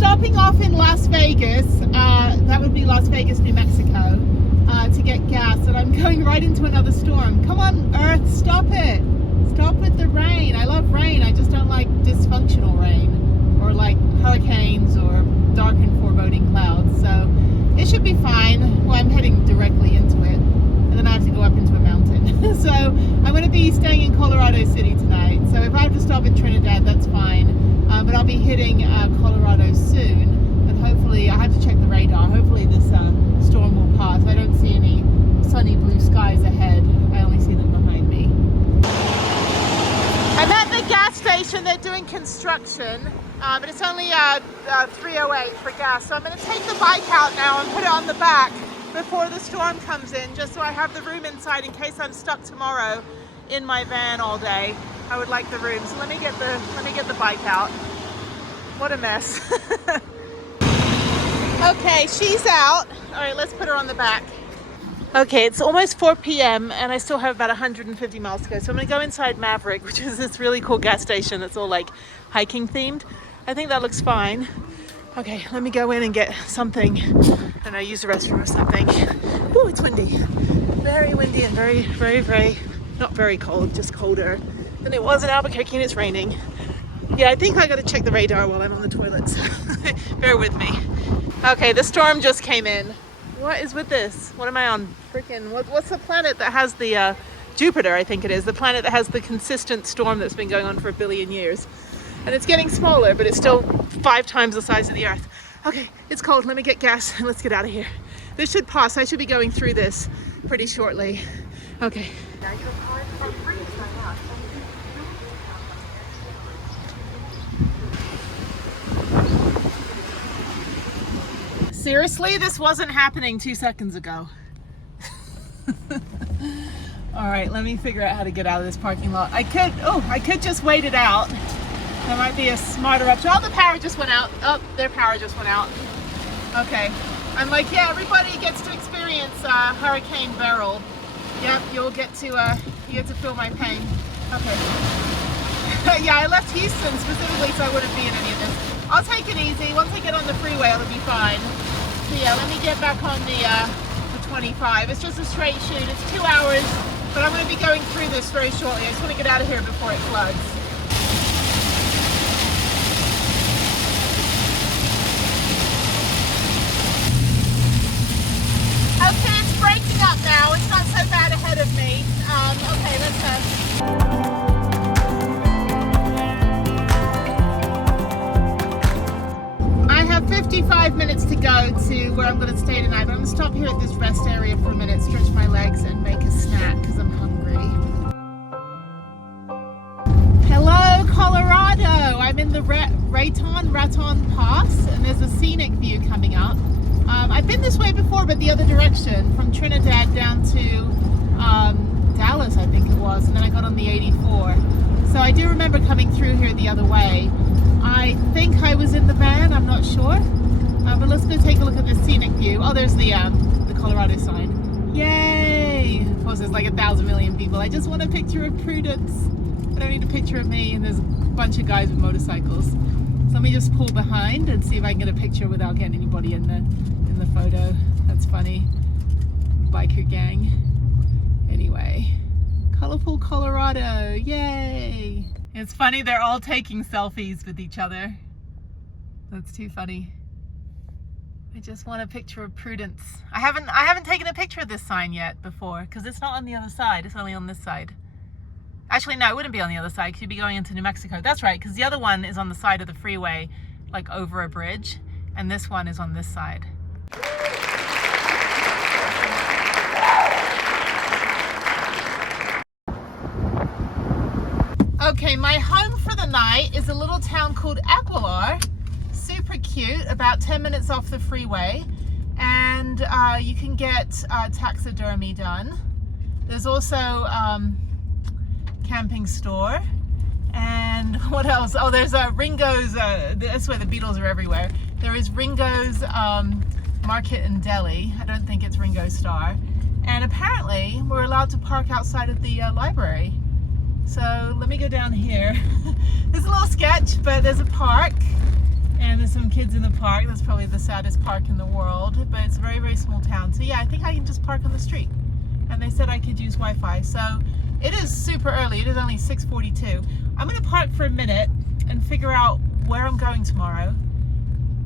stopping off in Las Vegas, that would be Las Vegas, New Mexico, to get gas, and I'm going right into another storm. Come on, Earth, stop it. Stop with the rain. I love rain, I just don't like dysfunctional rain, or like hurricanes or dark and foreboding clouds, so it should be fine. Well, I'm heading directly into it, and then I have to go up into a mountain. So I'm going to be staying in Colorado City tonight, so if I have to stop in Trinidad, that's fine. But I'll be hitting Colorado soon, and hopefully, I have to check the radar, hopefully this storm will pass. I don't see any sunny blue skies ahead, I only see them behind me. I'm at the gas station. They're doing construction, but it's only $3.08 for gas, so I'm going to take the bike out now and put it on the back before the storm comes in, just so I have the room inside in case I'm stuck tomorrow in my van all day. I would like the room, so let me get the bike out. What a mess. Okay, she's out. All right, let's put her on the back. Okay, it's almost 4 p.m. and I still have about 150 miles to go. So I'm gonna go inside Maverick, which is this really cool gas station that's all like hiking themed. I think that looks fine. Okay, let me go in and get something, and I use the restroom or something. Oh, it's windy. Very windy and very, very, very, not very cold, just colder than it was in Albuquerque, and it's raining. Yeah, I think I gotta check the radar while I'm on the toilets. Bear with me. Okay, the storm just came in. What is with this? What am I on? Freaking, what's the planet that has the, Jupiter, I think it is, the planet that has the consistent storm that's been going on for 1 billion years. And it's getting smaller, but it's still 5 times the size of the Earth. Okay, it's cold, let me get gas and let's get out of here. This should pass, I should be going through this pretty shortly. Okay. Seriously, this wasn't happening 2 seconds ago. All right, let me figure out how to get out of this parking lot. I could just wait it out. There might be a smarter option. Oh, the power just went out. Oh, their power just went out. Okay. I'm like, yeah, everybody gets to experience Hurricane Beryl. Yep, you get to feel my pain. Okay. Yeah, I left Houston specifically so I wouldn't be in any of this. I'll take it easy. Once I get on the freeway, it'll be fine. So yeah, let me get back on the 25. It's just a straight shoot. It's 2 hours, but I'm going to be going through this very shortly. I just want to get out of here before it floods. Okay, it's breaking up now. It's not so bad ahead of me. Okay, let's go. I have 55 minutes to go to where I'm going to stay tonight, but I'm going to stop here at this rest area for a minute, stretch my legs, and make a snack because I'm hungry. Hello, Colorado! I'm in the Raton Pass, and there's a scenic view coming up. I've been this way before, but the other direction, from Trinidad down to Dallas, I think it was, and then I got on the 84. So I do remember coming through here the other way. I think I was in the van, I'm not sure. But let's go take a look at this scenic view. Oh, there's the Colorado sign. Yay! Of course, there's like 1,000 million people. I just want a picture of Prudence. I don't need a picture of me, and there's a bunch of guys with motorcycles. So let me just pull behind and see if I can get a picture without getting anybody in the photo. That's funny. Biker gang. Anyway, colorful Colorado, yay! It's funny, they're all taking selfies with each other. That's too funny. I just want a picture of Prudence. I haven't taken a picture of this sign yet before, because it's not on the other side, it's only on this side. Actually, no, it wouldn't be on the other side, because you'd be going into New Mexico. That's right, because the other one is on the side of the freeway, like over a bridge, and this one is on this side. Okay, my home for the night is a little town called Aguilar. Super cute, about 10 minutes off the freeway, and you can get taxidermy done. There's also camping store, and what else? Oh, there's Ringo's, that's where the Beatles are everywhere. There is Ringo's Market and Deli. I don't think it's Ringo Starr. And apparently we're allowed to park outside of the library. So let me go down here. There's a little sketch, but there's a park, And there's some kids in the park. That's probably the saddest park in the world, but it's a very, very small town. So yeah, I think I can just park on the street. And they said I could use Wi-Fi. So it is super early. It is only 6:42. I'm gonna park for a minute and figure out where I'm going tomorrow.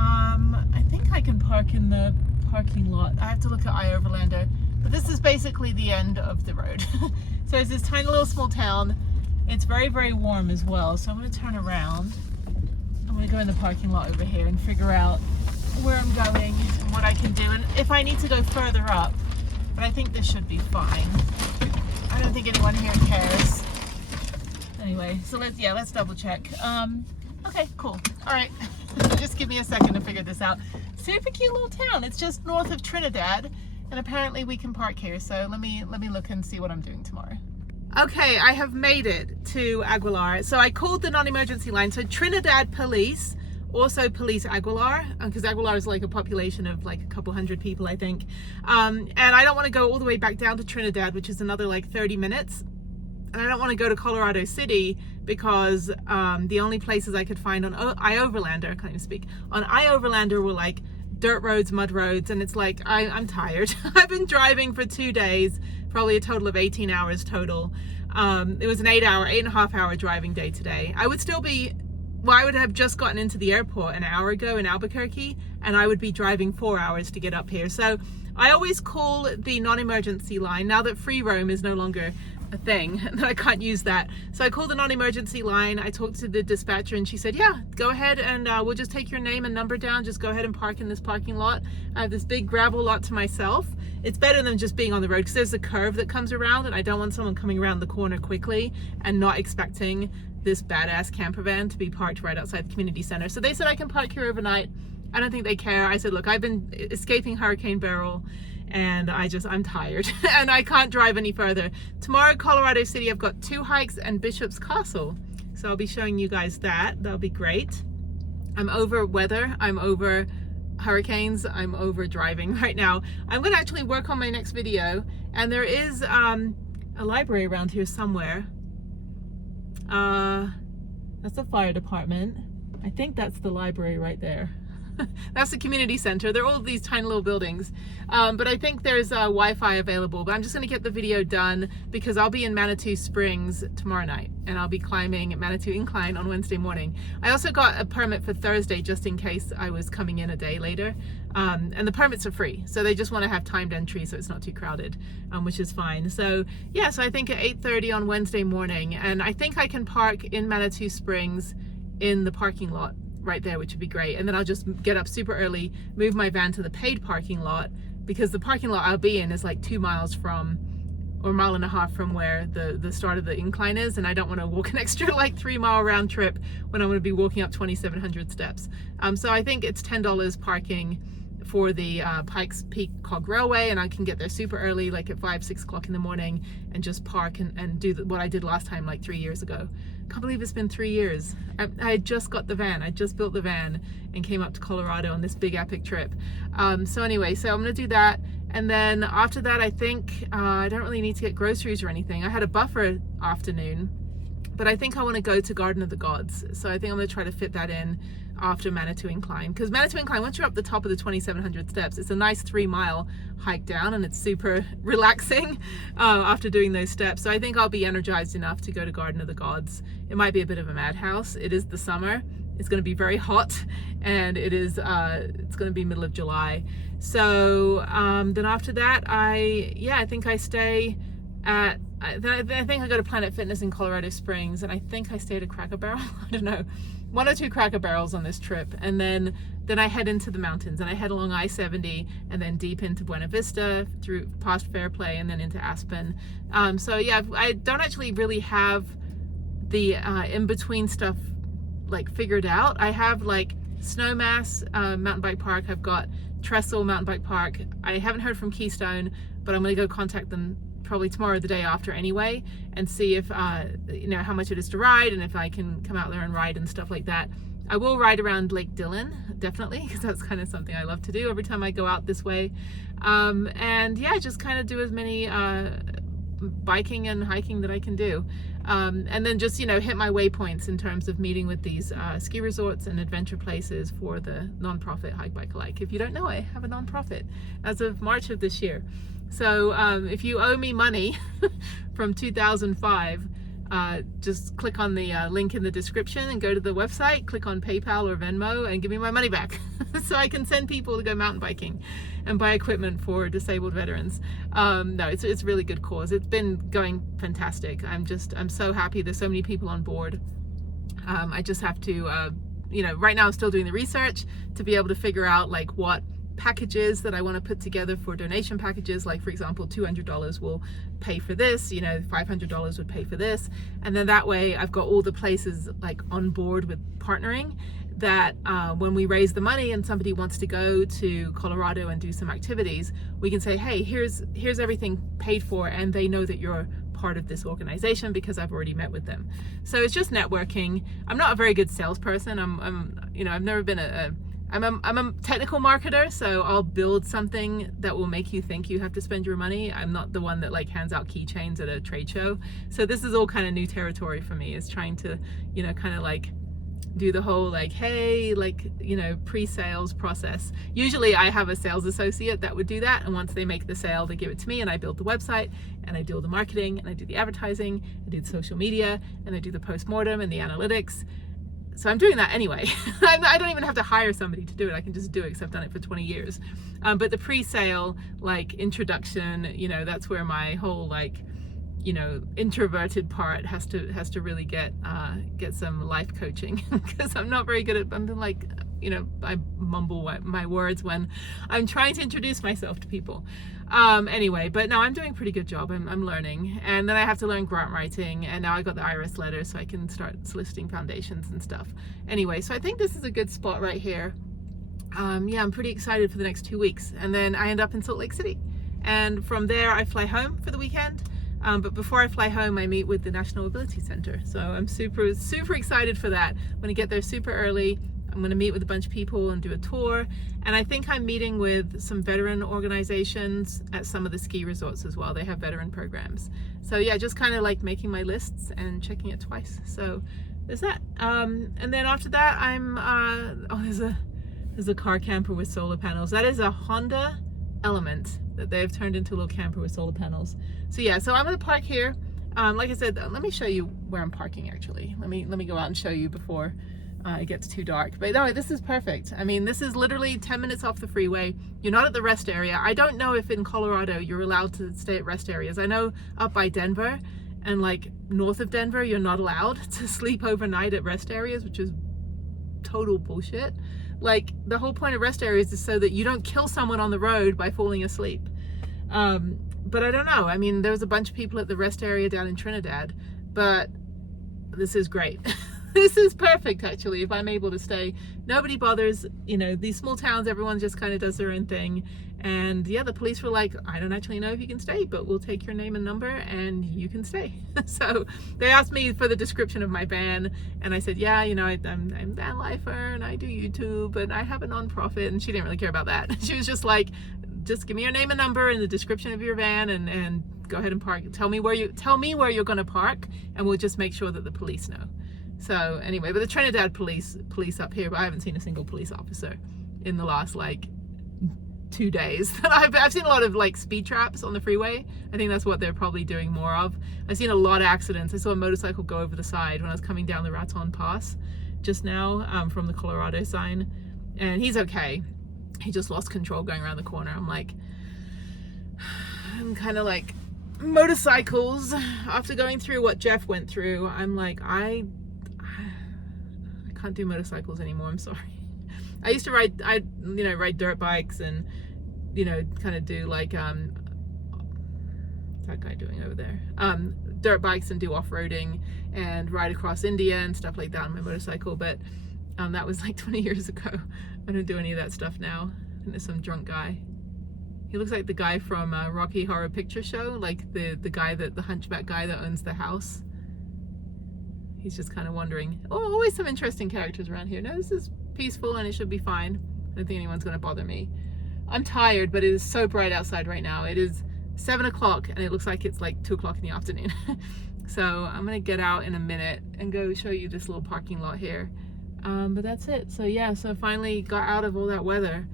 I think I can park in the parking lot. I have to look at iOverlander, but this is basically the end of the road. So it's this tiny little small town. It's very, very warm as well. So I'm gonna turn around. I'm gonna go in the parking lot over here and figure out where I'm going and what I can do, and if I need to go further up. But I think this should be fine. I don't think anyone here cares. Anyway, so let's double check. Okay, cool. All right, just give me a second to figure this out. Super cute little town. It's just north of Trinidad, and apparently we can park here. So let me look and see what I'm doing tomorrow. Okay, I have made it to Aguilar. So I called the non-emergency line. So Trinidad Police also police Aguilar, because Aguilar is like a population of like a couple hundred people, I think. And I don't want to go all the way back down to Trinidad, which is another like 30 minutes. And I don't want to go to Colorado City because the only places I could find on iOverlander, I can't even speak, on iOverlander were like dirt roads, mud roads, and it's like, I'm tired. I've been driving for 2 days, probably a total of 18 hours total. It was an 8.5 hour driving day today. I would still be, well, I would have just gotten into the airport an hour ago in Albuquerque, and I would be driving 4 hours to get up here. So I always call the non-emergency line, now that free roam is no longer a thing, that I can't use that. So I called the non-emergency line. I talked to the dispatcher and she said, yeah, go ahead and we'll just take your name and number down. Just go ahead and park in this parking lot. I have this big gravel lot to myself. It's better than just being on the road because there's a curve that comes around, and I don't want someone coming around the corner quickly and not expecting this badass camper van to be parked right outside the community center. So they said I can park here overnight. I don't think they care. I said, look, I've been escaping Hurricane Beryl, and I'm tired and I can't drive any further. Tomorrow, Colorado City, I've got 2 hikes and Bishop's Castle. So I'll be showing you guys that. That'll be great. I'm over weather. I'm over hurricanes. I'm over driving right now. I'm going to actually work on my next video, and there is a library around here somewhere. That's the fire department. I think that's the library right there. That's the community center. They're all these tiny little buildings, but I think there's Wi-Fi available. But I'm just going to get the video done because I'll be in Manitou Springs tomorrow night, and I'll be climbing Manitou Incline on Wednesday morning. I also got a permit for Thursday just in case I was coming in a day later, and the permits are free, so they just want to have timed entry so it's not too crowded, which is fine. So yeah, so I think at 8:30 on Wednesday morning, and I think I can park in Manitou Springs in the parking lot right there, which would be great. And then I'll just get up super early, move my van to the paid parking lot, because the parking lot I'll be in is like 2 miles from, or 1.5 miles from where the start of the incline is, and I don't want to walk an extra like 3 mile round trip when I'm going to be walking up 2,700 steps. So I think it's $10 parking for the Pikes Peak Cog Railway, and I can get there super early, like at 5-6 o'clock in the morning, and just park and do what I did last time like 3 years ago. Can't believe it's been 3 years. I had just got the van. I just built the van and came up to Colorado on this big epic trip. So anyway, so I'm gonna do that, and then after that I think I don't really need to get groceries or anything. I had a buffer afternoon, but I think I want to go to Garden of the Gods, so I think I'm gonna try to fit that in after Manitou Incline, because Manitou Incline, once you're up the top of the 2,700 steps, it's a nice 3 mile hike down, and it's super relaxing after doing those steps. So I think I'll be energized enough to go to Garden of the Gods. It might be a bit of a madhouse. It is the summer. It's going to be very hot, and it's going to be middle of July. So then after that, I think I stay at, I think I go to Planet Fitness in Colorado Springs, and I think I stay at a Cracker Barrel. I don't know, 1 or 2 Cracker Barrels on this trip, and then I head into the mountains, and I head along I-70 and then deep into Buena Vista through past Fairplay and then into Aspen. So yeah, I don't actually really have the in-between stuff like figured out. I have like Snowmass mountain bike park. I've got Trestle mountain bike park. I haven't heard from Keystone, but I'm going to go contact them probably tomorrow or the day after anyway, and see if how much it is to ride, and if I can come out there and ride and stuff like that. I will ride around Lake Dillon, definitely, because that's kind of something I love to do every time I go out this way. And yeah, just kind of do as many biking and hiking that I can do. And then just, hit my waypoints in terms of meeting with these ski resorts and adventure places for the nonprofit Hike Bike Alike. If you don't know, I have a nonprofit as of March of this year. So if you owe me money from 2005, just click on the link in the description and go to the website, click on PayPal or Venmo and give me my money back so I can send people to go mountain biking and buy equipment for disabled veterans. No, it's a really good cause. It's been going fantastic. I'm so happy there's so many people on board. I just have to, right now I'm still doing the research to be able to figure out like what packages that I want to put together for donation packages. Like for example, $200 will pay for this, $500 would pay for this, and then that way I've got all the places like on board with partnering, that when we raise the money and somebody wants to go to Colorado and do some activities, we can say, hey, here's everything paid for, and they know that you're part of this organization because I've already met with them. So it's just networking. I'm not a very good salesperson. I've never been I'm a technical marketer, so I'll build something that will make you think you have to spend your money. I'm not the one that like hands out keychains at a trade show. So this is all kind of new territory for me, is trying to, kind of like do the whole like, hey, like, pre-sales process. Usually I have a sales associate that would do that, and once they make the sale, they give it to me, and I build the website, and I do all the marketing, and I do the advertising, I do the social media, and I do the post-mortem and the analytics. So I'm doing that anyway. I don't even have to hire somebody to do it. I can just do it because I've done it for 20 years. But the pre-sale, like introduction, that's where my whole like, introverted part has to really get some life coaching, because I'm not very good at, I mumble my words when I'm trying to introduce myself to people. Anyway, but no, I'm doing a pretty good job. I'm learning, and then I have to learn grant writing, and now I got the IRS letter, so I can start soliciting foundations and stuff. Anyway, so I think this is a good spot right here. I'm pretty excited for the next 2 weeks, and then I end up in Salt Lake City, and from there I fly home for the weekend. But before I fly home, I meet with the National Mobility Center, so I'm super excited for that. I'm gonna get there super early. I'm going to meet with a bunch of people and do a tour, and I think I'm meeting with some veteran organizations at some of the ski resorts as well. They have veteran programs. So yeah, just kind of like making my lists and checking it twice. So there's that. And then after that, I'm there's a car camper with solar panels. That is a Honda Element that they've turned into a little camper with solar panels. So yeah, so I'm going to park here. Like I said, let me show you where I'm parking actually. Let me go out and show you before it gets too dark. But no, this is perfect. I mean, this is literally 10 minutes off the freeway. You're not at the rest area. I don't know if in Colorado you're allowed to stay at rest areas. I know up by Denver and like north of Denver, you're not allowed to sleep overnight at rest areas, which is total bullshit. Like the whole point of rest areas is so that you don't kill someone on the road by falling asleep. But I don't know. I mean, there was a bunch of people at the rest area down in Trinidad, but this is great. This is perfect actually. If I'm able to stay, nobody bothers, these small towns, everyone just kind of does their own thing. And yeah, the police were like, I don't actually know if you can stay, but we'll take your name and number and you can stay. So they asked me for the description of my van, and I said, yeah, I'm a van lifer and I do YouTube and I have a nonprofit. And she didn't really care about that. She was just like, just give me your name and number and the description of your van, and go ahead and park. Tell me where you're going to park, and we'll just make sure that the police know. So anyway, but the Trinidad police up here, but I haven't seen a single police officer in the last like 2 days. I've seen a lot of like speed traps on the freeway. I think that's what they're probably doing more of. I've seen a lot of accidents. I saw a motorcycle go over the side when I was coming down the Raton Pass just now from the Colorado sign, and he's okay. He just lost control going around the corner. I'm kind of like, motorcycles, after going through what Jeff went through, I'm like, I can't do motorcycles anymore. I'm sorry. I used to ride dirt bikes and, kind of do like, what's that guy doing over there? Dirt bikes and do off-roading and ride across India and stuff like that on my motorcycle. But that was like 20 years ago. I don't do any of that stuff now. And there's some drunk guy. He looks like the guy from Rocky Horror Picture Show, like the hunchback guy that owns the house. He's just kind of wondering. Oh, always some interesting characters around here. No, this is peaceful and it should be fine. I don't think anyone's going to bother me. I'm tired, but it is so bright outside right now. It is 7 o'clock and it looks like it's like 2 o'clock in the afternoon. So I'm gonna get out in a minute and go show you this little parking lot here. But that's it. So yeah, so finally got out of all that weather.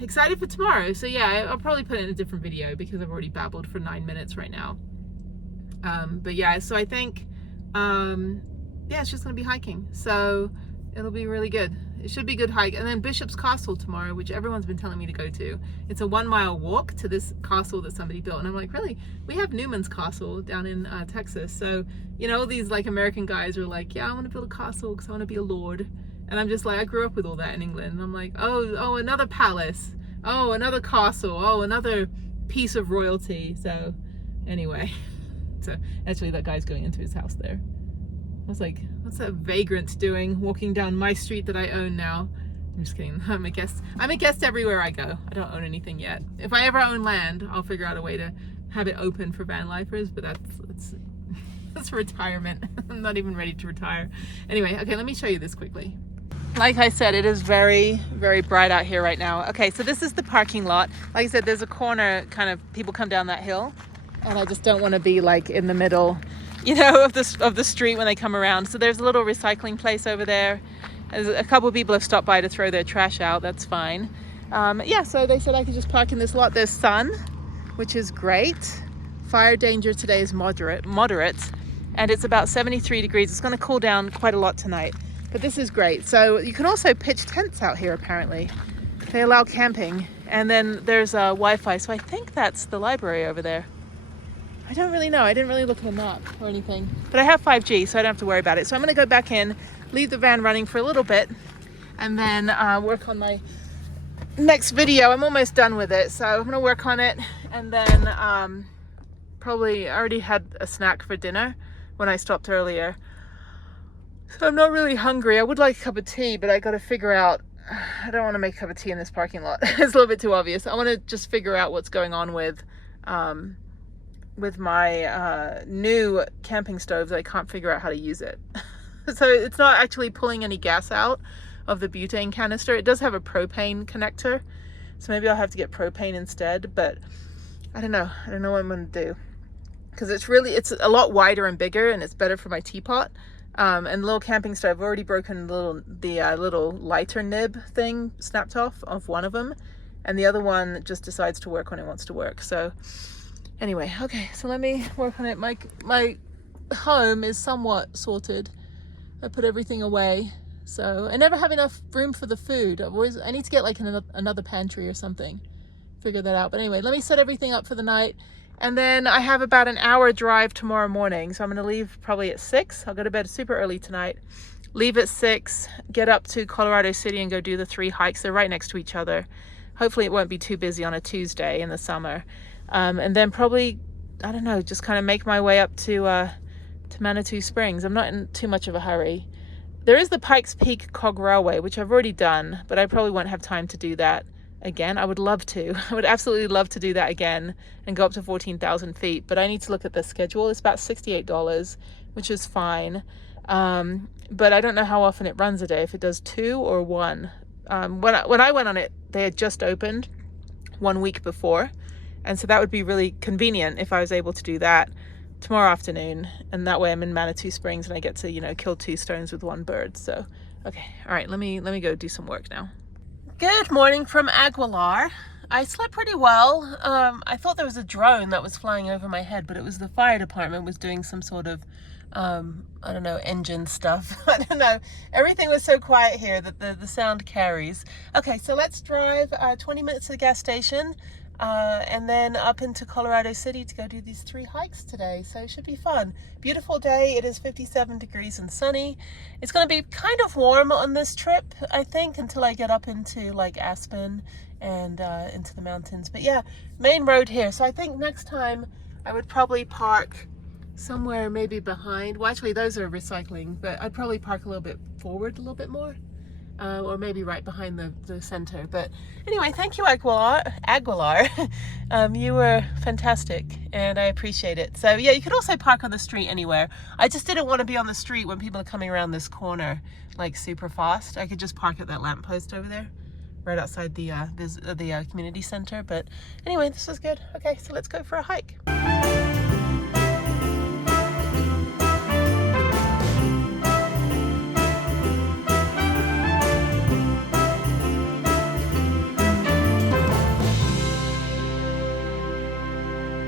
Excited for tomorrow. So yeah, I'll probably put it in a different video because I've already babbled for 9 minutes right now. But yeah, so I think, yeah, it's just gonna be hiking. So it'll be really good. It should be a good hike. And then Bishop's Castle tomorrow, which everyone's been telling me to go to. It's a 1 mile walk to this castle that somebody built. And I'm like, really? We have Newman's Castle down in Texas. So, you know, these like American guys are like, yeah, I want to build a castle because I want to be a lord. And I'm just like, I grew up with all that in England. And I'm like, oh, another palace. Oh, another castle. Oh, another piece of royalty. So anyway, so actually that guy's going into his house there. I was like, what's that vagrant doing walking down my street that I own now? I'm just kidding. I'm a guest everywhere I go. I don't own anything yet. If I ever own land, I'll figure out a way to have it open for van lifers, but that's retirement. I'm not even ready to retire. Anyway, okay, let me show you this quickly. Like I said, it is very, very bright out here right now. Okay, so this is the parking lot. Like I said, there's a corner, kind of, people come down that hill, and I just don't want to be like in the middle, you know, of the street when they come around. So there's a little recycling place over there. A couple of people have stopped by to throw their trash out. That's fine. Yeah, so they said I could just park in this lot. There's sun, which is great. Fire danger today is moderate, and it's about 73 degrees. It's going to cool down quite a lot tonight, but this is great. So you can also pitch tents out here, apparently. They allow camping, and then there's Wi-Fi. So I think that's the library over there. I don't really know. I didn't really look at a map or anything, but I have 5G, so I don't have to worry about it. So I'm going to go back in, leave the van running for a little bit, and then work on my next video. I'm almost done with it, so I'm going to work on it, and then probably I already had a snack for dinner when I stopped earlier, so I'm not really hungry. I would like a cup of tea, but I got to figure out, I don't want to make a cup of tea in this parking lot. It's a little bit too obvious. I want to just figure out what's going on with my new camping stove that I can't figure out how to use it. So it's not actually pulling any gas out of the butane canister. It does have a propane connector, so maybe I'll have to get propane instead, but I don't know what I'm going to do, because it's a lot wider and bigger, and it's better for my teapot. And the little camping stove, I've already broken the little lighter nib thing, snapped off of one of them, and the other one just decides to work when it wants to work. So anyway, okay, so let me work on it. My home is somewhat sorted. I put everything away. So I never have enough room for the food. I need to get like another pantry or something. Figure that out. But anyway, let me set everything up for the night. And then I have about an hour drive tomorrow morning. So I'm gonna leave probably at 6. I'll go to bed super early tonight. Leave at 6, get up to Colorado City and go do the 3 hikes. They're right next to each other. Hopefully it won't be too busy on a Tuesday in the summer. And then probably, I don't know, just kind of make my way up to Manitou Springs. I'm not in too much of a hurry. There is the Pikes Peak Cog Railway, which I've already done, but I probably won't have time to do that again. I would love to. I would absolutely love to do that again and go up to 14,000 feet, but I need to look at the schedule. It's about $68, which is fine. But I don't know how often it runs a day, if it does 2 or 1. When I went on it, they had just opened 1 week before. And so that would be really convenient if I was able to do that tomorrow afternoon. And that way I'm in Manitou Springs and I get to, you know, kill 2 stones with 1 bird. So, okay. All right, let me go do some work now. Good morning from Aguilar. I slept pretty well. I thought there was a drone that was flying over my head, but it was the fire department was doing some sort of, I don't know, engine stuff. I don't know. Everything was so quiet here that the sound carries. Okay, so let's drive 20 minutes to the gas station. And then up into Colorado City to go do these 3 hikes today. So it should be fun. Beautiful day. It is 57 degrees and sunny. It's going to be kind of warm on this trip, I think, until I get up into like Aspen and into the mountains. But yeah, main road here. So I think next time I would probably park somewhere maybe behind. Well, actually those are recycling, but I'd probably park a little bit forward a little bit more. Or maybe right behind the center. But anyway, thank you, Aguilar. You were fantastic, and I appreciate it. So yeah, you could also park on the street anywhere. I just didn't want to be on the street when people are coming around this corner, like super fast. I could just park at that lamppost over there, right outside the community center. But anyway, this is good. Okay, so let's go for a hike.